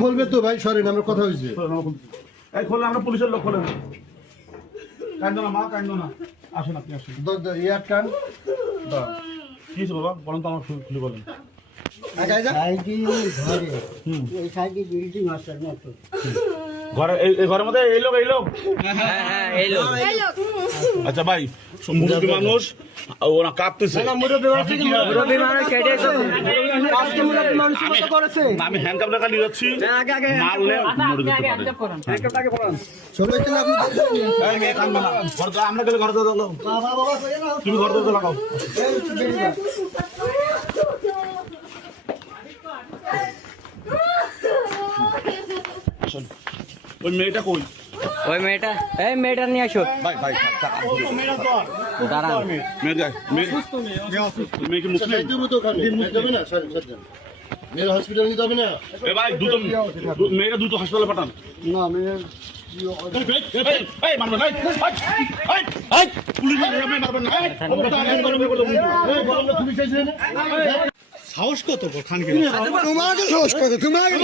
খুলবে তো ভাই, সরেন, আমরা কথা হয়েছে। খোলেন, আমরা পুলিশের লোক, খোলেন। কান্দো না মা, কান্দো না, আসুন আপনি আসুন। ইয়ার কান কি হয়েছে বাবা, বলেন তো, আমার খুলে বলেন। ঘরে এই ঘরের মধ্যে এই লোক আচ্ছা ভাই, মুরব্বী মানুষ ওরা কাঁপতেছে। আমি হ্যান্ডকাপ টাকা নিয়ে যাচ্ছি, মারলে আমরা গেলে ঘরে তুমি ঘর দরজা লাগাও। ওই মেয়েটা কই? ওই মেয়েটা, এই মেয়েটা নিয়ে আসো। ভাই ভাই দাঁড়ান। মেয়ে কি মুসলিম? মেয়ের হসপিটাল নিতে হবে না। এ ভাই মেয়েরা দ্রুত হাসপাতালে পাঠান। না মেয়ের সাহস কত খানকে? তোমাকে সাহস কত? তোমাকে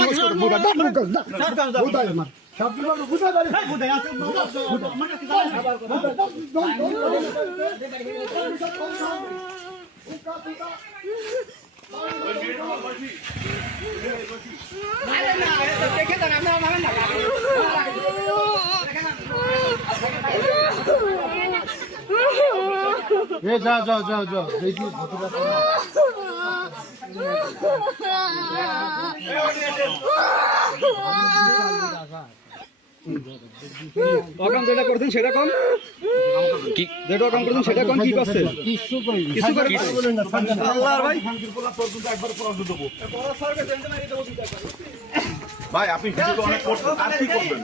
যাও দেখি যেটা করতেন সেটা কম, যেটা কাম করতেন সেটা কম। কি করছে? কিছু করে ভাই আপনি অনেক করছেন, আর কি করবেন?